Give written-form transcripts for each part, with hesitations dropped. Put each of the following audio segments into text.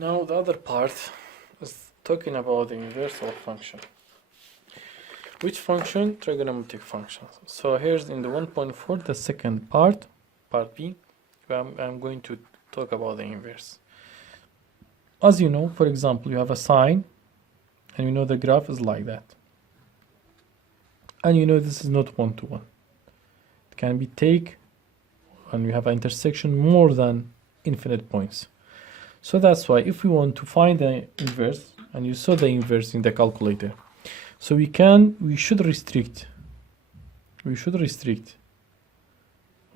Now the other part is talking about the inverse of function. Which function? Trigonometric functions. So here's in the 1.4, the second part B, where I'm going to talk about the inverse. As you know, for example, you have a sine, and you know the graph is like that. And you know this is not one-to-one. It can be take, and you have an intersection more than infinite points. So that's why if we want to find the inverse, and you saw the inverse in the calculator, so we should restrict.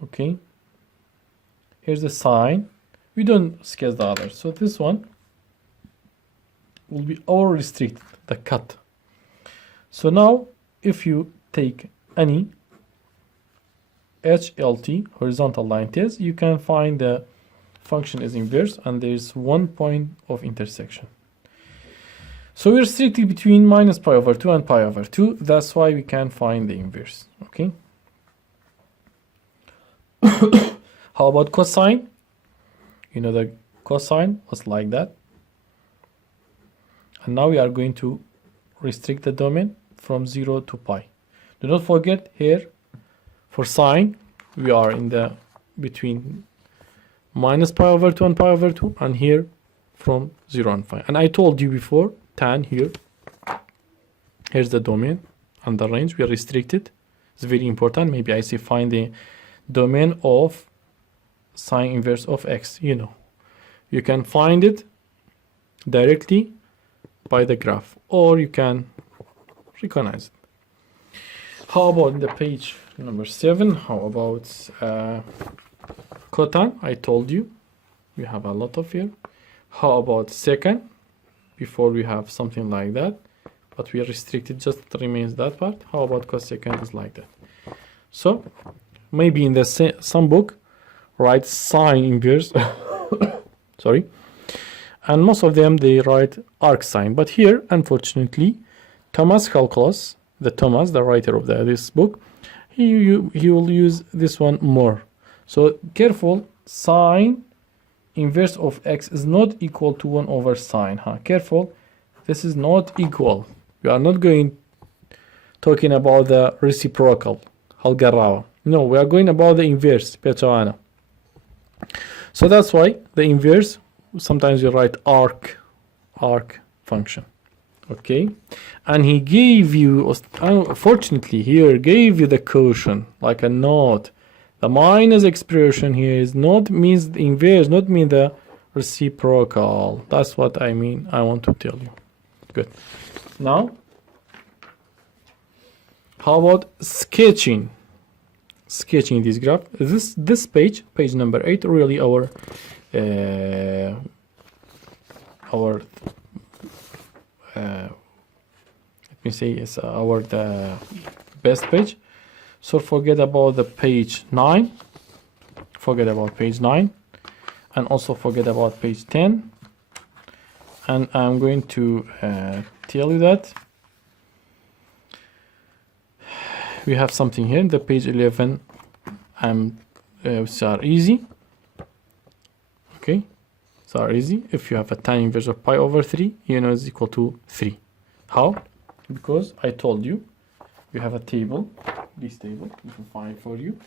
Okay. Here's the sine. We don't sketch the other. So this one will be our restrict, the cut. So now if you take any HLT, horizontal line test, you can find the function is inverse and there is 1 point of intersection. So we're restricted between minus pi over 2 and pi over 2. That's why we can find the inverse. Okay. How about cosine? You know the cosine was like that. And now we are going to restrict the domain from 0 to pi. Do not forget here for sine we are in the between minus pi over 2 and pi over 2, and here from 0 and pi. And I told you before, tan here, here's the domain and the range, we are restricted. It's very important. Maybe I say find the domain of sine inverse of x. You know, you can find it directly by the graph, or you can recognize it. How about the page number 7? How about cotan? I told you we have a lot of here. How about secant? Before we have something like that, but we are restricted, just remains that part. How about cosecant is like that. So maybe in the some book write sine inverse sorry, and most of them they write arcsine, but here unfortunately Thomas Calculus, the writer of this book, he will use this one more. So careful, sine inverse of x is not equal to 1 over sine. Careful, this is not equal. We are not going talking about the reciprocal halgarawa. No, we are going about the inverse. So that's why the inverse, sometimes you write arc function. Okay, and he gave you, unfortunately here, gave you the quotient like a note. The minus expression here is not means the inverse, not mean the reciprocal. That's what I mean. I want to tell you. Good. Now, how about sketching? Sketching this graph. This page number 8, really our let me say is our the best page. So forget about the page 9. Forget about page 9, and also forget about page 10. And I'm going to tell you that we have something here in the page 11 which are easy. Okay, so are easy. If you have a tan inverse of pi over 3, you know is equal to 3. How? Because I told you we have a table, this table, we can find for you.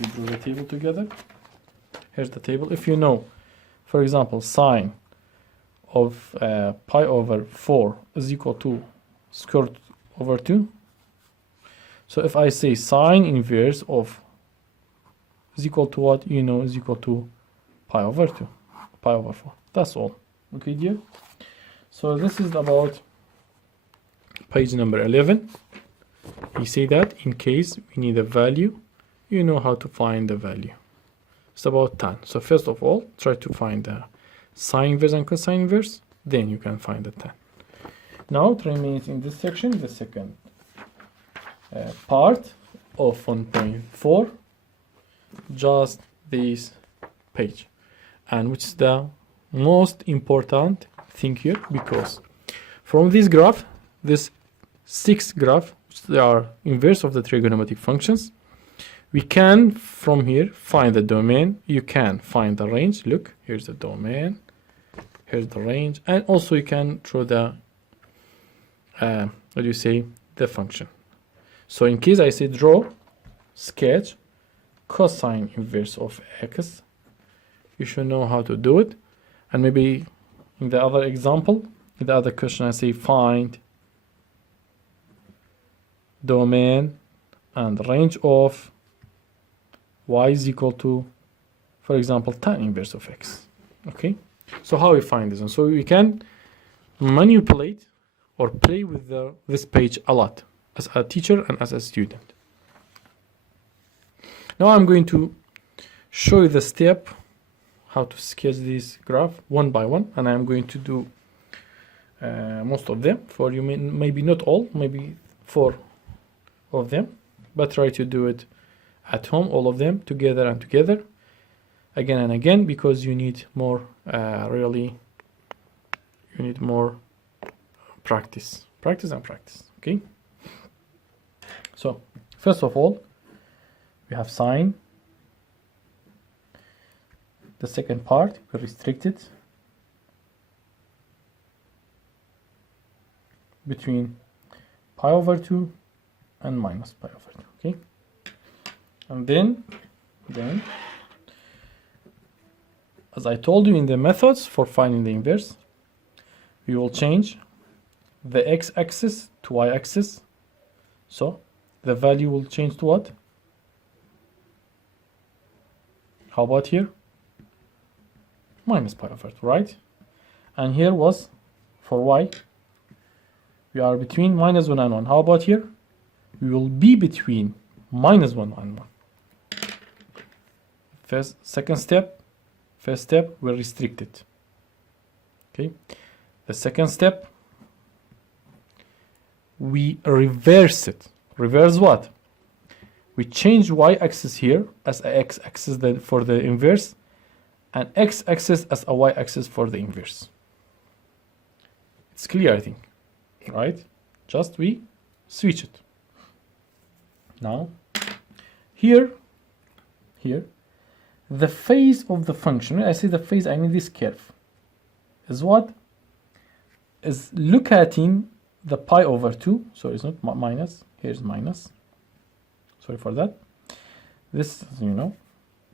We draw the table together. Here's the table. If you know, for example, sine of pi over 4 is equal to square root over 2. So if I say sine inverse of is equal to what? You know is equal to pi over 2, pi over 4. That's all. Okay, dear? So this is about page number 11. You see that in case we need a value, you know how to find the value. It's about tan. So first of all, try to find the sine inverse and cosine inverse, then you can find the tan. Now it remains in this section, the second part of 1.4, just this page, and which is the most important thing here, because from this graph, this 6 graph, which they are inverse of the trigonometric functions, We can from here find the domain. You can find the range. Look, here's the domain, here's the range, and also you can draw the what do you say, the function. So in case I say draw sketch cosine inverse of x, you should know how to do it. And maybe in the other example, in the other question, I say find domain and range of y is equal to, for example, tan inverse of x. Okay, so how we find this? And so we can manipulate or play with this page a lot as a teacher and as a student. Now I'm going to show you the step how to sketch this graph one by one, and I'm going to do most of them for you, maybe not all, maybe 4 of them, but try to do it at home, all of them together and together, again and again, because you need more really you need more practice and practice. Okay, so first of all we have sine. The second part we restrict it between pi over 2 and minus pi over 2. Okay, and then as I told you in the methods for finding the inverse, we will change the x-axis to y-axis. So the value will change to what? How about here? Minus pi over 2, right? And here was for y, we are between minus 1 and 1. How about here? We will be between minus 1 and 1. First step, we restrict it. Okay. The second step, we reverse it. Reverse what? We change y-axis here as a x-axis for the inverse, and x-axis as a y-axis for the inverse. It's clear, I think, right? Just we switch it. Now, here, the phase of the function, when I say the phase, I mean this curve, is what? Is look at the pi over 2, so it's not minus, here's minus, sorry for that, this is,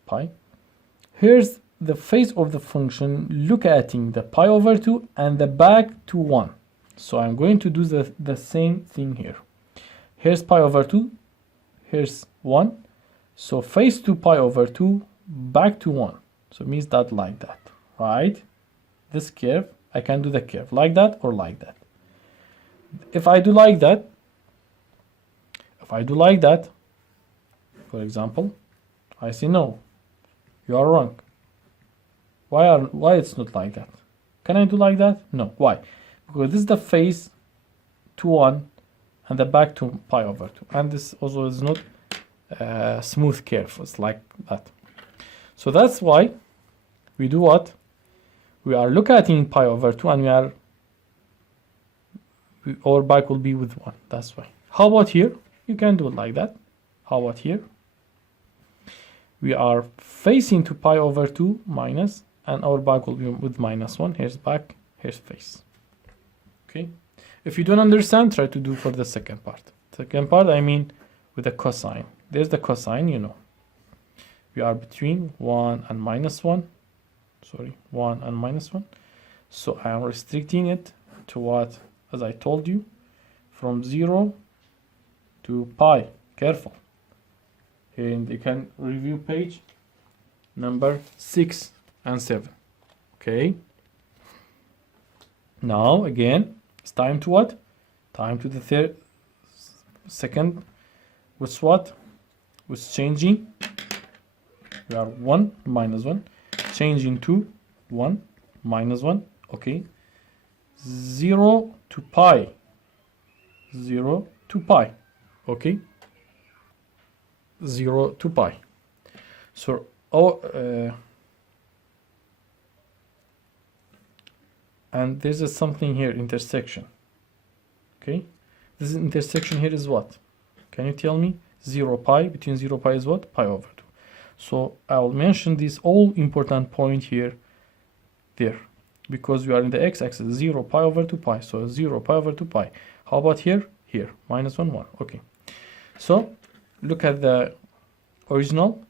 pi. Here's the phase of the function, look at the pi over 2 and the back to 1. So I'm going to do the same thing here. Here's pi over 2, here's 1, so phase to pi over 2, back to 1. So it means that like that, right? This curve, I can do the curve like that or like that. If I do like that, for example, I say no, you are wrong. Why it's not like that? Can I do like that? No. Why? Because this is the phase to 1 and the back to pi over 2, and this also is not a smooth curve. It's like that. So that's why we do what? We are looking at pi over 2 and our back will be with 1. That's why. How about here? You can do it like that. How about here? We are facing to pi over 2 minus, and our back will be with minus 1. Here's back, here's face. Okay. If you don't understand, try to do for the second part. Second part, I mean with the cosine. There's the cosine, We are between 1 and minus 1. Sorry, 1 and minus 1. So I am restricting it to what? As I told you, from 0 to pi. Careful. And you can review page number 6 and 7. Okay. Now again, it's time to what? Time to the second. With what? With changing. We are 1 minus 1. Changing to 1 minus 1. Okay. 0 to pi. 0 to pi. Okay. 0 to pi. So and there's something here, intersection. Okay, this intersection here is what? Can you tell me? 0 pi. Between 0 pi is what? Pi over 2. So I'll mention this all important point here, there, because we are in the x-axis, 0 pi over 2 pi. So 0 pi over 2 pi. How about here? Here, minus 1, 1. Okay. So look at the original.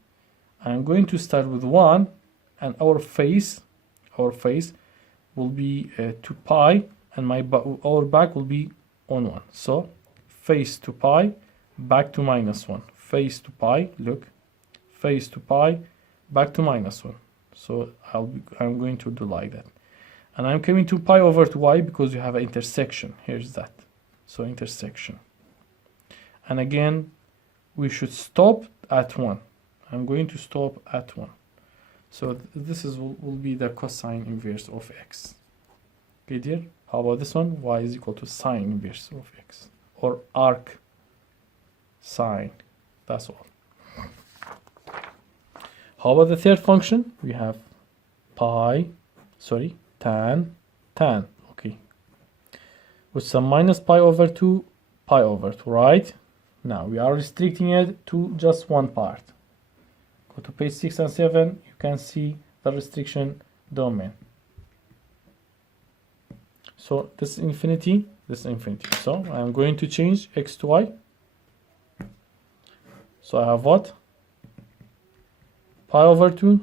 I'm going to start with 1, and our phase will be 2 pi, and our back will be on 1. So phase to pi, back to minus 1. Phase to pi, look, phase to pi, back to minus 1. So I'm going to do like that. And I'm coming to pi over to y because you have an intersection. Here's that. So intersection. And again, we should stop at 1. I'm going to stop at 1. So this will be the cosine inverse of x. Okay, dear? How about this one? Y is equal to sine inverse of x. Or arc sine. That's all. How about the third function? We have tan, okay. With some minus pi over 2, pi over 2, right? Now we are restricting it to just one part. Go to page 6 and 7, you can see the restriction domain. So this is infinity, this is infinity. So I'm going to change x to y. So I have what? Pi over 2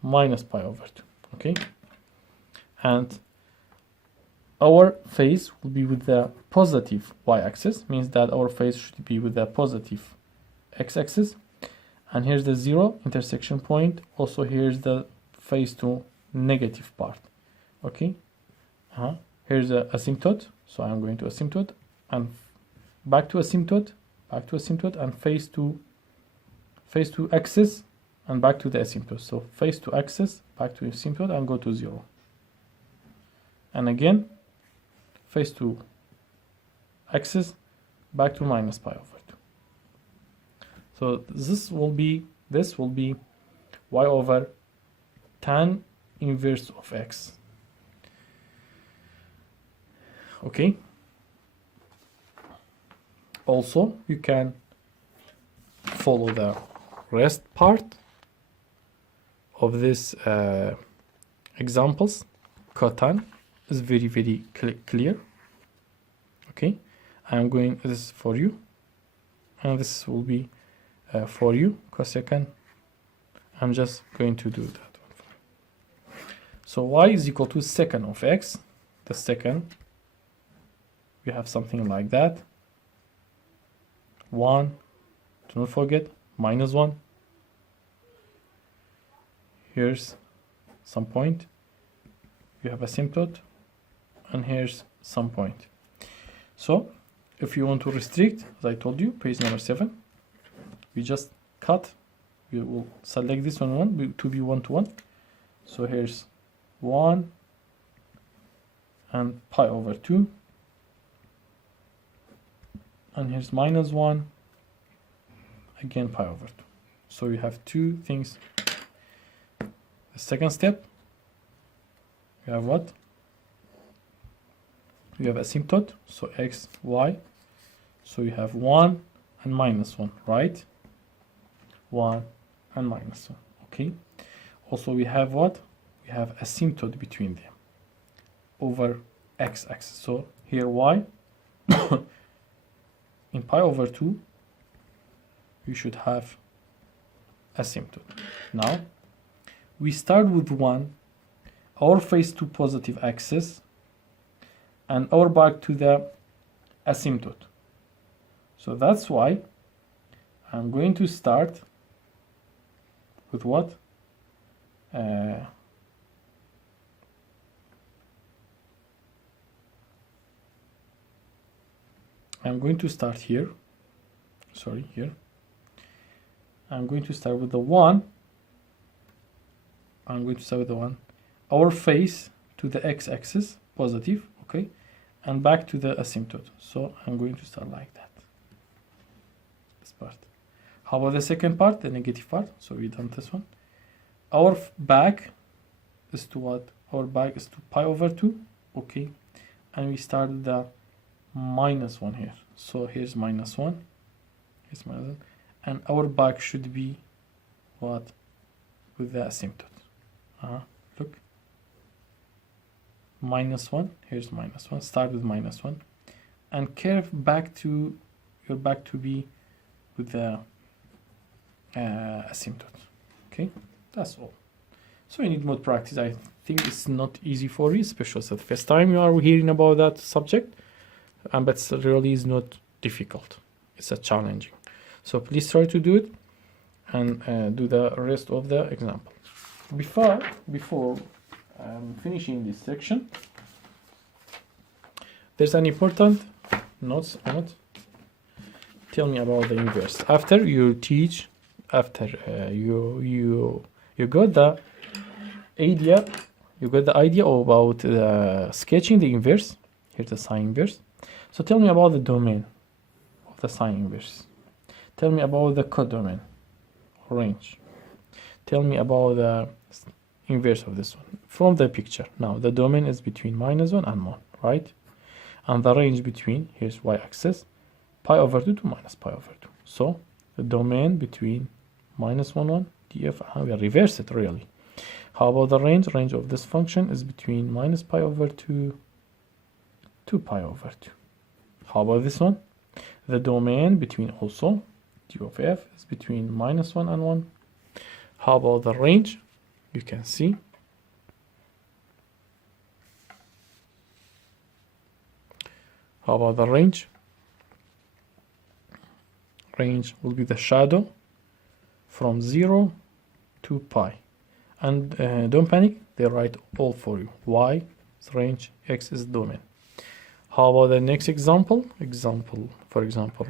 minus pi over 2, okay? And our phase will be with the positive y-axis, means that our phase should be with the positive x-axis. And here's the 0 intersection point. Also here's the phase to negative part, okay? Here's the asymptote. So I'm going to asymptote and back to asymptote, and phase to axis and back to the asymptote. So phase to axis, back to asymptote, and go to 0. And again, phase to axis, back to minus pi over 2. So this will be y over tan inverse of x. Okay. Also, you can follow the rest part of this examples. Cosine is very clear. Okay, I'm going, this is for you, and this will be for you, cosecant. I'm just going to do that one. So y is equal to secant of x. The secant, we have something like that. 1, do not forget, minus 1. Here's some point. You have asymptote, and here's some point. So if you want to restrict, as I told you, page number 7, we just cut. We will select this one to be 1 to 1. So here's 1 and pi over 2, and here's minus 1, again pi over 2. So we have two things. The second step, we have what? We have asymptote, so x, y. So you have 1 and minus 1, right? 1 and minus 1, okay? Also we have what? We have asymptote between them over x-axis. So here y, in pi over 2, you should have asymptote. Now, we start with 1, our phase to positive axis, and our back to the asymptote. So that's why I'm going to start with what? I'm going to start here. Sorry, here. I'm going to start with the 1. I'm going to start with the 1. Our phase to the x-axis, positive, okay, and back to the asymptote. So I'm going to start like that. This part. How about the second part, the negative part? So we done this one. Our back is to what? Our back is to pi over 2, okay, and we start the minus 1 here. So here's minus 1. Here's minus 1. And our back should be what? With the asymptote. Look. Minus 1. Here's minus 1. Start with minus 1. And curve back to your back to be with the asymptote. Okay? That's all. So you need more practice. I think it's not easy for you, especially at the first time you are hearing about that subject. But it really is not difficult. It's a challenging. So please try to do it and do the rest of the example. Before finishing this section, there's an important notes on it. Tell me about the inverse. After you teach, after you got the idea, about sketching the inverse. Here's the sine inverse. So tell me about the domain of the sine inverse. Tell me about the codomain, range. Tell me about the inverse of this one from the picture. Now the domain is between minus 1 and 1, right? And the range between, here's y-axis, pi over 2 to minus pi over 2. So the domain between minus 1, 1, df, and we reverse it really. How about the range? Range of this function is between minus pi over 2 to pi over 2. How about this one? The domain between also d of f is between minus 1 and 1. How about the range? You can see how about the range? Range will be the shadow from 0 to pi. And don't panic, they write all for you. Y is range, x is domain. How about the next example? For example,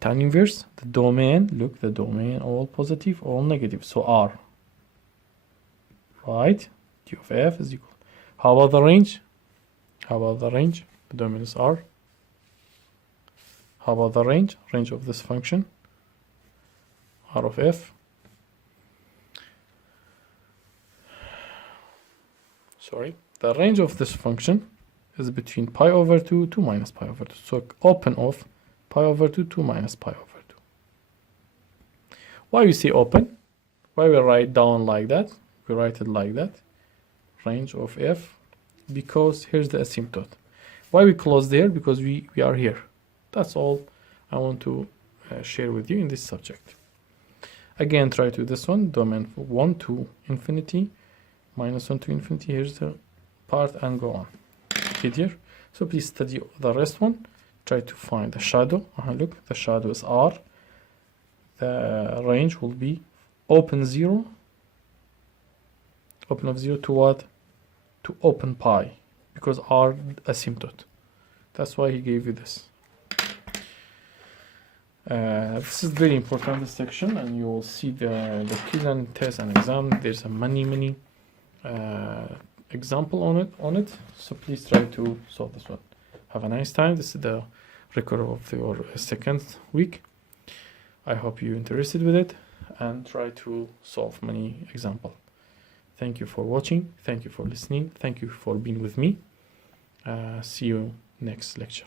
tan inverse. The domain, look, the domain all positive, all negative. So R, right? D of f is equal. How about the range? The domain is R. How about the range? Range of this function, R of f. Sorry, the range of this function is between pi over 2 to minus pi over 2. So open of pi over 2 to minus pi over 2. Why we say open? Why we write down like that? We write it like that. Range of f, because here's the asymptote. Why we close there? Because we are here. That's all I want to share with you in this subject. Again, try to this one, domain from 1 to infinity, minus 1 to infinity. Here's the part and go on. Here. So please study the rest one. Try to find the shadow. Look, the shadow is R. The range will be open 0. Open of 0 to what? To open pi. Because R asymptote. That's why he gave you this. This is very important, this section, and you will see the quiz and test and exam. There's a many example on it, so please try to solve this one. Have a nice time. This is the record of your second week. I hope you're interested with it and try to solve many examples. Thank you for watching. Thank you for listening. Thank you for being with me. See you next lecture.